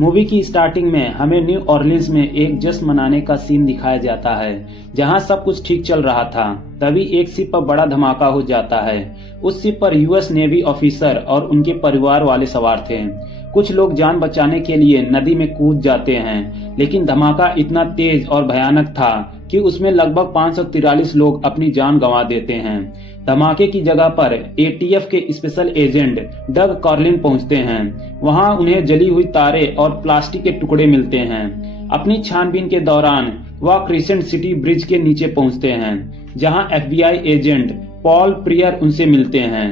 Movie की starting में हमें न्यू ऑर्लिन्स में एक जश्न मनाने का सीन दिखाया जाता है जहां सब कुछ ठीक चल रहा था। तभी एक शिप पर बड़ा धमाका हो जाता है। उस शिप पर यूएस नेवी ऑफिसर और उनके परिवार वाले सवार थे। कुछ लोग जान बचाने के लिए नदी में कूद जाते हैं, लेकिन धमाका इतना तेज और भयानक था कि उसमें लगभग 543 लोग अपनी जान गंवा देते हैं। धमाके की जगह पर एटीएफ के स्पेशल एजेंट डग कार्लिन पहुंचते हैं। वहां उन्हें जली हुई तारें और प्लास्टिक के टुकड़े मिलते हैं। अपनी छानबीन के दौरान वह क्रिसेंट सिटी ब्रिज के नीचे पहुंचते हैं, जहां एफबीआई एजेंट पॉल प्रियर उनसे मिलते हैं।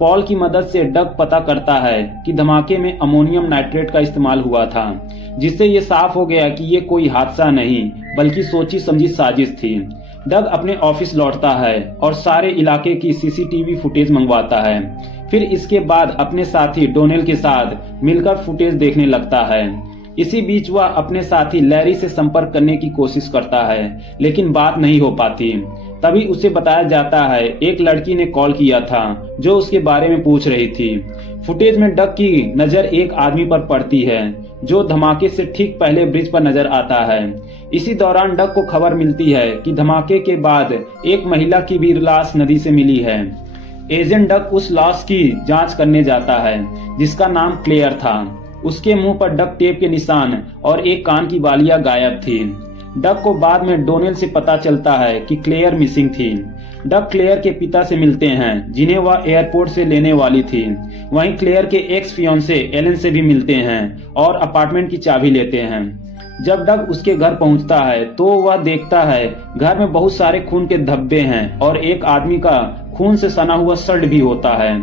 पॉल की मदद से डग पता करता है कि धमाके में अमोनियम नाइट्रेट का इस्तेमाल हुआ था, जिससे ये साफ हो गया कि ये कोई हादसा नहीं बल्कि सोची समझी साजिश थी। डग अपने ऑफिस लौटता है और सारे इलाके की सीसीटीवी फुटेज मंगवाता है। फिर इसके बाद अपने साथी डोनेल के साथ मिलकर फुटेज देखने लगता है। इसी बीच वह अपने साथी लैरी से संपर्क करने की कोशिश करता है, लेकिन बात नहीं हो पाती। तभी उसे बताया जाता है एक लड़की ने कॉल किया था जो उसके बारे में पूछ रही थी। फुटेज में डग की नजर एक आदमी पर पड़ती है जो धमाके से ठीक पहले ब्रिज पर नजर आता है। इसी दौरान डग को खबर मिलती है कि धमाके के बाद एक महिला की भी लाश नदी से मिली है। एजेंट डग उस लाश की जांच करने जाता है जिसका नाम क्लेयर था। उसके मुंह पर डक टेप के निशान और एक कान की बालियां गायब थी। डक को बाद में डोनेल से पता चलता है कि क्लेयर मिसिंग थी। डक क्लेयर के पिता से मिलते हैं, जिन्हें वह एयरपोर्ट से लेने वाली थी। वहीं क्लेयर के एक्स फियोंसे एलन से भी मिलते हैं और अपार्टमेंट की चाबी लेते हैं। जब डग उसके घर पहुंचता है तो वह देखता है घर में बहुत सारे खून के धब्बे हैं और एक आदमी का खून से सना हुआ शर्ट भी होता है।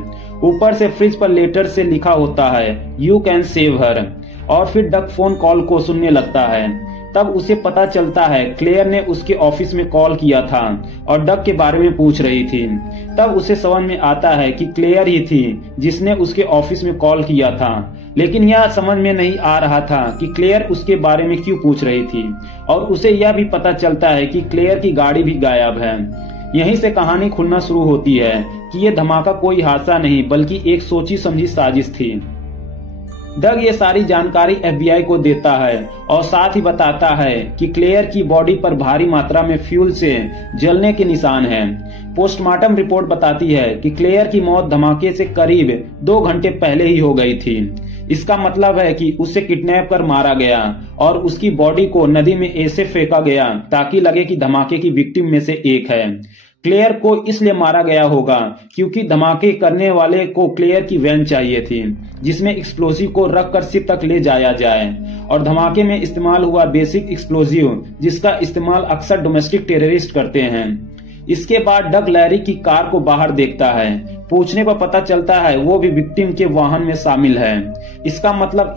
ऊपर से फ्रिज पर लेटर से लिखा होता है यू कैन सेव हर। और फिर डग फोन कॉल को सुनने लगता है। तब उसे पता चलता है क्लेयर ने उसके ऑफिस में कॉल किया था और डग के बारे में पूछ रही थी। तब उसे समझ में आता है कि क्लेयर ही थी जिसने उसके ऑफिस में कॉल किया था, लेकिन यह समझ में नहीं आ रहा था कि क्लेयर उसके बारे में क्यों पूछ रही थी। और उसे यह भी पता चलता है कि क्लेयर की गाड़ी भी गायब है। यहीं से कहानी खुलना शुरू होती है कि यह धमाका कोई हादसा नहीं बल्कि एक सोची समझी साजिश थी। डग ये सारी जानकारी एफबीआई को देता है और साथ ही बताता है कि क्लेयर की बॉडी पर भारी मात्रा में फ्यूल से जलने के निशान हैं। पोस्टमार्टम रिपोर्ट बताती है कि क्लेयर की मौत धमाके से करीब 2 घंटे पहले ही हो गई थी। इसका मतलब है कि उसे किडनैप कर मारा गया और उसकी बॉडी को नदी में ऐसे फेंका गया ताकि लगे कि धमाके की विक्टिम में से एक है। क्लेयर को इसलिए मारा गया होगा क्योंकि धमाके करने वाले को क्लेयर की वैन चाहिए थी जिसमें एक्सप्लोजिव को रखकर शिप तक ले जाया जाए, और धमाके में इस्तेमाल हुआ बेसिक एक्सप्लोजिव जिसका इस्तेमाल अक्सर डोमेस्टिक टेररिस्ट करते हैं। इसके बाद डग लैरी की कार को बाहर देखता है। पूछने पर पता चलता है वो भी विक्टिम के वाहन में शामिल है। इसका मतलब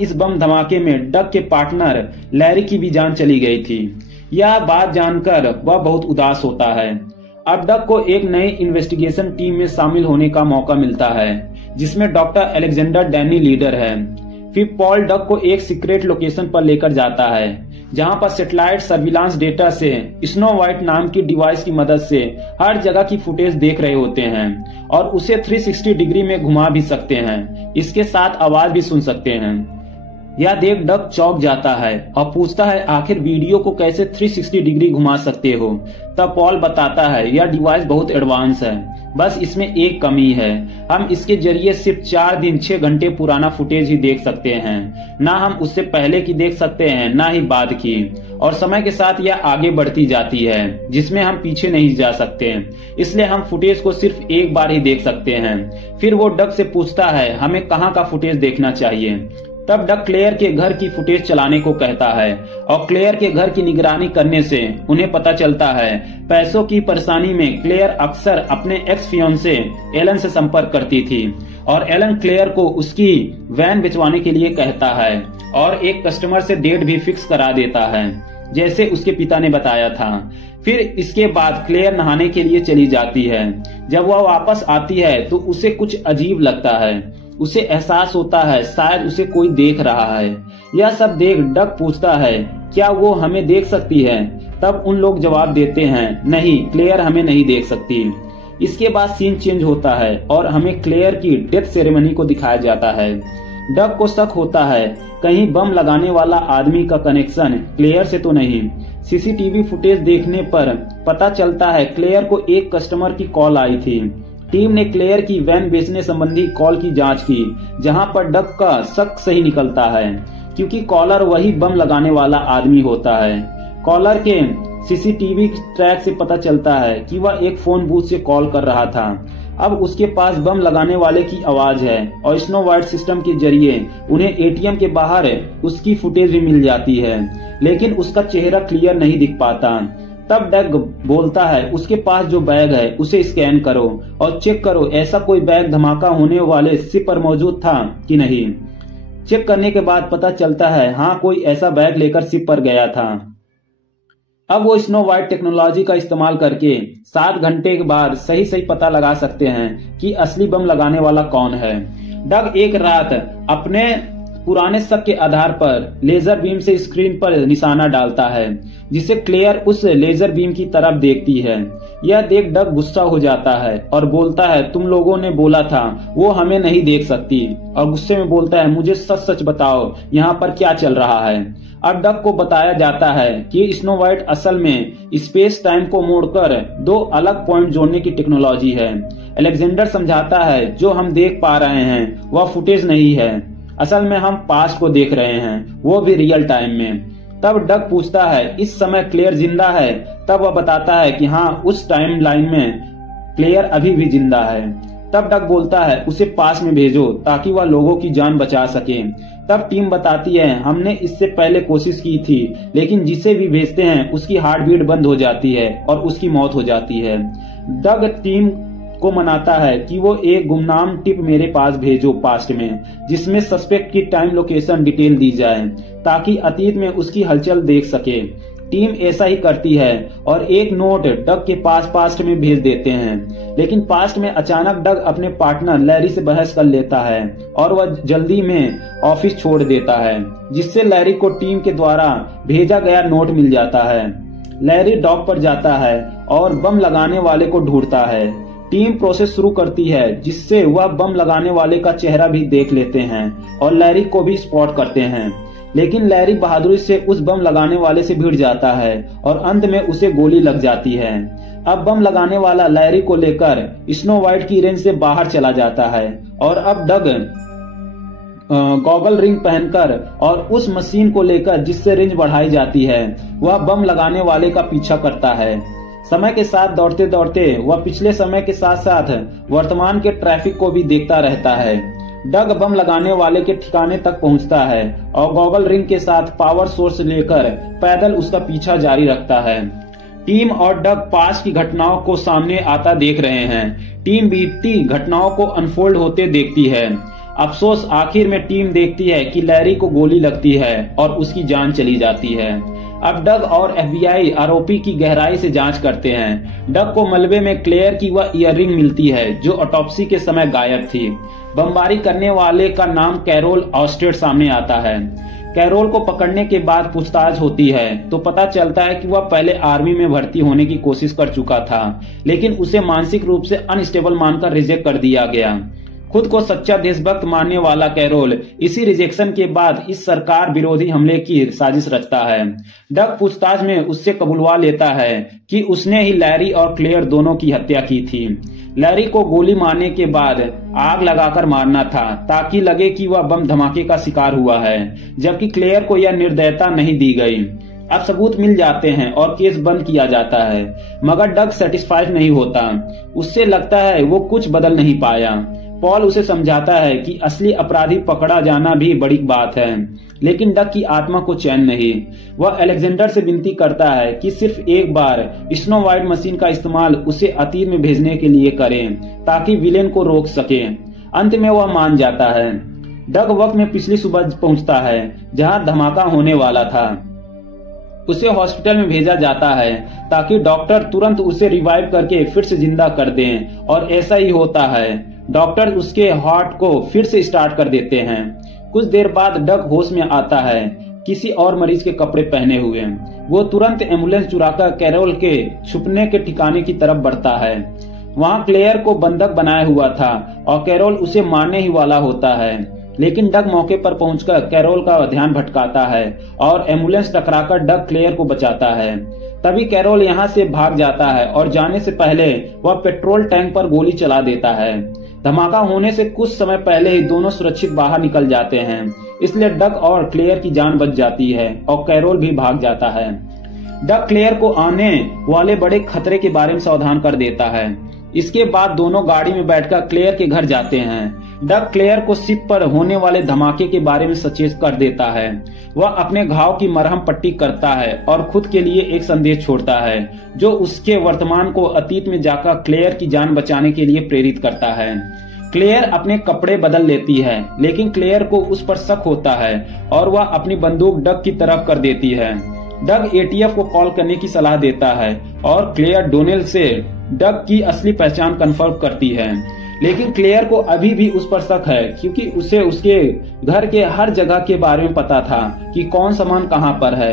इस बम धमाके में डग के पार्टनर लैरी की भी जान चली गई थी। यह बात जानकर वह बहुत उदास होता है। अब डग को एक नई इन्वेस्टिगेशन टीम में शामिल होने का मौका मिलता है जिसमें डॉक्टर अलेक्जेंडर डैनी लीडर है। फिर पॉल डग को एक सीक्रेट लोकेशन पर लेकर जाता है जहां पर सैटेलाइट सर्विलांस डेटा से स्नो व्हाइट नाम की डिवाइस की मदद से हर जगह की फुटेज देख रहे होते हैं और उसे 360 डिग्री में घुमा भी सकते हैं। इसके साथ आवाज भी सुन सकते हैं। यह देख डग चौंक जाता है और पूछता है आखिर वीडियो को कैसे 360 डिग्री घुमा सकते हो। तब पॉल बताता है यह डिवाइस बहुत एडवांस है, बस इसमें एक कमी है। हम इसके जरिए सिर्फ 4 दिन 6 घंटे पुराना फुटेज ही देख सकते हैं, ना हम उससे पहले की देख सकते हैं ना ही बाद की। और समय के साथ यह आगे बढ़ती जाती है जिसमें हम पीछे नहीं जा सकते, इसलिए हम फुटेज को सिर्फ एक बार ही देख सकते हैं। फिर वो डग से पूछता है हमें कहाँ का फुटेज देखना चाहिए। तब डग क्लेयर के घर की फुटेज चलाने को कहता है और क्लेयर के घर की निगरानी करने से उन्हें पता चलता है पैसों की परेशानी में क्लेयर अक्सर अपने एक्स फियोंसे एलन से संपर्क करती थी और एलन क्लेयर को उसकी वैन बिचवाने के लिए कहता है और एक कस्टमर से डेट भी फिक्स करा देता है जैसे उसके पिता ने बताया था। फिर इसके बाद क्लेयर नहाने के लिए चली जाती है। जब वह वापस आती है तो उसे कुछ अजीब लगता है। उसे एहसास होता है शायद उसे कोई देख रहा है। यह सब देख डग पूछता है क्या वो हमें देख सकती है। तब उन लोग जवाब देते हैं नहीं, क्लेयर हमें नहीं देख सकती। इसके बाद सीन चेंज होता है और हमें क्लेयर की डेथ सेरेमनी को दिखाया जाता है। डग को शक होता है कहीं बम लगाने वाला आदमी का कनेक्शन क्लेयर से तो नहीं। सीसीटीवी फुटेज देखने पर पता चलता है क्लेयर को एक कस्टमर की कॉल आई थी। टीम ने क्लेयर की वैन बेचने संबंधी कॉल की जांच की, जहां पर डग का शक सही निकलता है क्योंकि कॉलर वही बम लगाने वाला आदमी होता है। कॉलर के सीसीटीवी ट्रैक से पता चलता है कि वह एक फोन बूथ से कॉल कर रहा था। अब उसके पास बम लगाने वाले की आवाज है और स्नो वाइट सिस्टम के जरिए उन्हें एटीएम के बाहर उसकी फुटेज भी मिल जाती है, लेकिन उसका चेहरा क्लियर नहीं दिख पाता। तब डग बोलता है उसके पास जो बैग है उसे स्कैन करो और चेक करो ऐसा कोई बैग धमाका होने वाले शिप पर मौजूद था कि नहीं। चेक करने के बाद पता चलता है हाँ, कोई ऐसा बैग लेकर शिप पर गया था। अब वो स्नो वाइट टेक्नोलॉजी का इस्तेमाल करके 7 घंटे के बाद सही सही पता लगा सकते हैं कि असली बम लगाने वाला कौन है। डग एक रात अपने पुराने शक के आधार पर लेजर बीम से स्क्रीन पर निशाना डालता है, जिसे क्लेयर उस लेजर बीम की तरफ देखती है। यह देख डग गुस्सा हो जाता है और बोलता है तुम लोगों ने बोला था वो हमें नहीं देख सकती, और गुस्से में बोलता है मुझे सच सच बताओ यहाँ पर क्या चल रहा है। अब डग को बताया जाता है कि स्नो वाइट असल में स्पेस टाइम को मोड़कर 2 अलग पॉइंट जोड़ने की टेक्नोलॉजी है। अलेक्जेंडर समझाता है जो हम देख पा रहे हैं वह फुटेज नहीं है, असल में हम पास्ट को देख रहे हैं, वो भी रियल टाइम में। तब डग पूछता है इस समय क्लेयर जिंदा है? तब वह बताता है कि हाँ, उस टाइम लाइन में क्लेयर अभी भी जिंदा है। तब डग बोलता है उसे पास में भेजो ताकि वह लोगों की जान बचा सके। तब टीम बताती है हमने इससे पहले कोशिश की थी, लेकिन जिसे भी भेजते हैं उसकी हार्ट बीट बंद हो जाती है और उसकी मौत हो जाती है। डग टीम को मनाता है कि वो एक गुमनाम टिप मेरे पास भेजो पास्ट में, जिसमें सस्पेक्ट की टाइम लोकेशन डिटेल दी जाए ताकि अतीत में उसकी हलचल देख सके। टीम ऐसा ही करती है और एक नोट डग के पास पास्ट में भेज देते हैं, लेकिन पास्ट में अचानक डग अपने पार्टनर लैरी से बहस कर लेता है और वह जल्दी में ऑफिस छोड़ देता है, जिससे लैरी को टीम के द्वारा भेजा गया नोट मिल जाता है। लैरी डॉक पर जाता है और बम लगाने वाले को ढूंढता है। टीम प्रोसेस शुरू करती है जिससे वह बम लगाने वाले का चेहरा भी देख लेते हैं और लैरी को भी स्पॉट करते हैं, लेकिन लैरी बहादुरी से उस बम लगाने वाले से भिड़ जाता है और अंत में उसे गोली लग जाती है। अब बम लगाने वाला लैरी को लेकर स्नो वाइट की रेंज से बाहर चला जाता है और अब डग गॉगल रिंग पहनकर और उस मशीन को लेकर जिससे रेंज बढ़ाई जाती है वह बम लगाने वाले का पीछा करता है। समय के साथ दौड़ते दौड़ते वह पिछले समय के साथ साथ वर्तमान के ट्रैफिक को भी देखता रहता है। डग बम लगाने वाले के ठिकाने तक पहुंचता है और गॉगल रिंग के साथ पावर सोर्स लेकर पैदल उसका पीछा जारी रखता है। टीम और डग पास की घटनाओं को सामने आता देख रहे हैं। टीम बीतती घटनाओं को अनफोल्ड होते देखती है। अफसोस आखिर में टीम देखती है कि लैरी को गोली लगती है और उसकी जान चली जाती है। अब डग और एफबीआई आरोपी की गहराई से जांच करते हैं। डग को मलबे में क्लेयर की वह ईयररिंग मिलती है जो ऑटोप्सी के समय गायब थी। बमबारी करने वाले का नाम कैरोल ऑस्टेड सामने आता है। कैरोल को पकड़ने के बाद पूछताछ होती है तो पता चलता है कि वह पहले आर्मी में भर्ती होने की कोशिश कर चुका था, लेकिन उसे मानसिक रूप से अनस्टेबल मानकर रिजेक्ट कर दिया गया। खुद को सच्चा देशभक्त मानने वाला कैरोल इसी रिजेक्शन के बाद इस सरकार विरोधी हमले की साजिश रचता है। डग पूछताछ में उससे कबूलवा लेता है कि उसने ही लैरी और क्लेयर दोनों की हत्या की थी। लैरी को गोली मारने के बाद आग लगाकर मारना था ताकि लगे कि वह बम धमाके का शिकार हुआ है, जबकि क्लेयर को यह निर्दयता नहीं दी गई। अब सबूत मिल जाते हैं और केस बंद किया जाता है, मगर डग सेटिस्फाइड नहीं होता। उससे लगता है वो कुछ बदल नहीं पाया। पॉल उसे समझाता है कि असली अपराधी पकड़ा जाना भी बड़ी बात है, लेकिन डग की आत्मा को चैन नहीं। वह अलेक्जेंडर से विनती करता है कि सिर्फ एक बार स्नो वाइट मशीन का इस्तेमाल उसे अतीत में भेजने के लिए करें ताकि विलेन को रोक सके। अंत में वह मान जाता है। डग वक्त में पिछली सुबह पहुंचता है जहां धमाका होने वाला था। उसे हॉस्पिटल में भेजा जाता है ताकि डॉक्टर तुरंत उसे रिवाइव करके फिर से जिंदा कर दें, और ऐसा ही होता है। डॉक्टर उसके हार्ट को फिर से स्टार्ट कर देते हैं। कुछ देर बाद डग होश में आता है, किसी और मरीज के कपड़े पहने हुए। वो तुरंत एम्बुलेंस चुराकर कैरोल के छुपने के ठिकाने की तरफ बढ़ता है। वहां क्लेयर को बंधक बनाया हुआ था और कैरोल उसे मारने ही वाला होता है। लेकिन डग मौके पर पहुंचकर कैरोल का ध्यान भटकाता है और एम्बुलेंस टकराकर डग क्लेयर को बचाता है। तभी कैरोल यहाँ से भाग जाता है और जाने से पहले वह पेट्रोल टैंक पर गोली चला देता है। धमाका होने से कुछ समय पहले ही दोनों सुरक्षित बाहर निकल जाते हैं, इसलिए डग और क्लेयर की जान बच जाती है और कैरोल भी भाग जाता है। डग क्लेयर को आने वाले बड़े खतरे के बारे में सावधान कर देता है। इसके बाद दोनों गाड़ी में बैठकर क्लेयर के घर जाते हैं। डग क्लेयर को शिप पर होने वाले धमाके के बारे में सचेत कर देता है। वह अपने घाव की मरहम पट्टी करता है और खुद के लिए एक संदेश छोड़ता है जो उसके वर्तमान को अतीत में जाकर क्लेयर की जान बचाने के लिए प्रेरित करता है। क्लेयर अपने कपड़े बदल लेती है, लेकिन क्लेयर को उस पर शक होता है और वह अपनी बंदूक डग की तरफ कर देती है। डग एटीएफ को कॉल करने की सलाह देता है और क्लेयर डोनेल से डग की असली पहचान कंफर्म करती है, लेकिन क्लेयर को अभी भी उस पर शक है क्योंकि उसे उसके घर के हर जगह के बारे में पता था कि कौन सामान कहां पर है।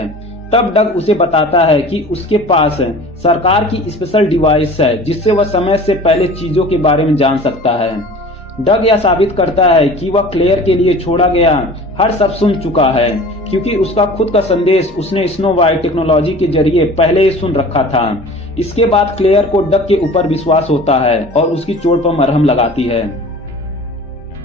तब डग उसे बताता है कि उसके पास सरकार की स्पेशल डिवाइस है जिससे वह समय से पहले चीजों के बारे में जान सकता है। डग यह साबित करता है कि वह क्लेयर के लिए छोड़ा गया हर सब सुन चुका है क्योंकि उसका खुद का संदेश उसने स्नो वाइट टेक्नोलॉजी के जरिए पहले ही सुन रखा था। इसके बाद क्लेयर को डग के ऊपर विश्वास होता है और उसकी चोट पर मरहम लगाती है।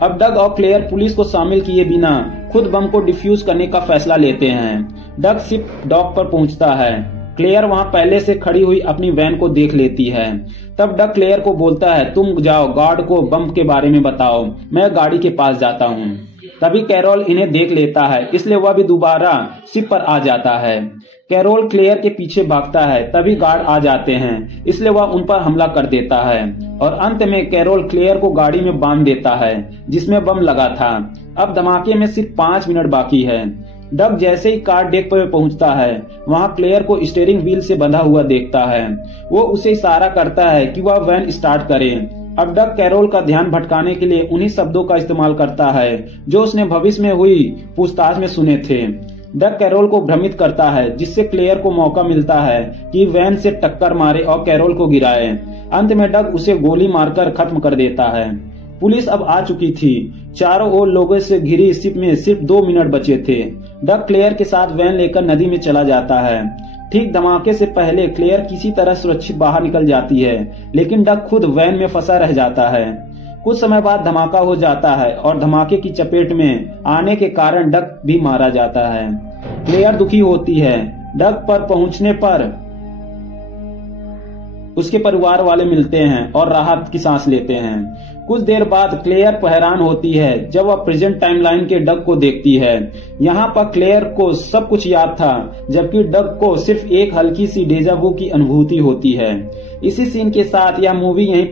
अब डग और क्लेयर पुलिस को शामिल किए बिना खुद बम को डिफ्यूज करने का फैसला लेते हैं। डग शिप डॉक पर पहुंचता है। क्लेयर वहां पहले से खड़ी हुई अपनी वैन को देख लेती है। तब डग क्लेयर को बोलता है, तुम जाओ गार्ड को बम के बारे में बताओ, मैं गाड़ी के पास जाता हूँ। तभी कैरोल इन्हें देख लेता है, इसलिए वह भी दोबारा शिप पर आ जाता है। कैरोल क्लेयर के पीछे भागता है, तभी गार्ड आ जाते हैं, इसलिए वह उन पर हमला कर देता है और अंत में कैरोल क्लेयर को गाड़ी में बांध देता है जिसमें बम लगा था। अब धमाके में सिर्फ 5 मिनट बाकी है। डग जैसे ही कार डेक पर पहुंचता है, वहां क्लेयर को स्टीयरिंग व्हील से बंधा हुआ देखता है। वो उसे इशारा करता है कि वह वैन स्टार्ट करे। अब डग कैरोल का ध्यान भटकाने के लिए उन्हीं शब्दों का इस्तेमाल करता है जो उसने भविष्य में हुई पूछताछ में सुने थे। डग कैरोल को भ्रमित करता है जिससे क्लेयर को मौका मिलता है कि वैन से टक्कर मारे और कैरोल को गिराए। अंत में डग उसे गोली मारकर खत्म कर देता है। पुलिस अब आ चुकी थी। चारों ओर लोगों से घिरी शिप में सिर्फ 2 मिनट बचे थे। डग क्लेयर के साथ वैन लेकर नदी में चला जाता है। ठीक धमाके से पहले क्लेयर किसी तरह सुरक्षित बाहर निकल जाती है, लेकिन डग खुद वैन में फंसा रह जाता है। कुछ समय बाद धमाका हो जाता है और धमाके की चपेट में आने के कारण डग भी मारा जाता है। क्लेयर दुखी होती है। डग पर पहुंचने पर उसके परिवार वाले मिलते हैं और राहत की सांस लेते हैं। कुछ देर बाद क्लेयर हैरान होती है जब वह प्रेजेंट टाइमलाइन के डग को देखती है। यहाँ पर क्लेयर को सब कुछ याद था, जबकि डग को सिर्फ एक हल्की सी डेजा वू की अनुभूति होती है। इसी सीन के साथ यह मूवी यहीं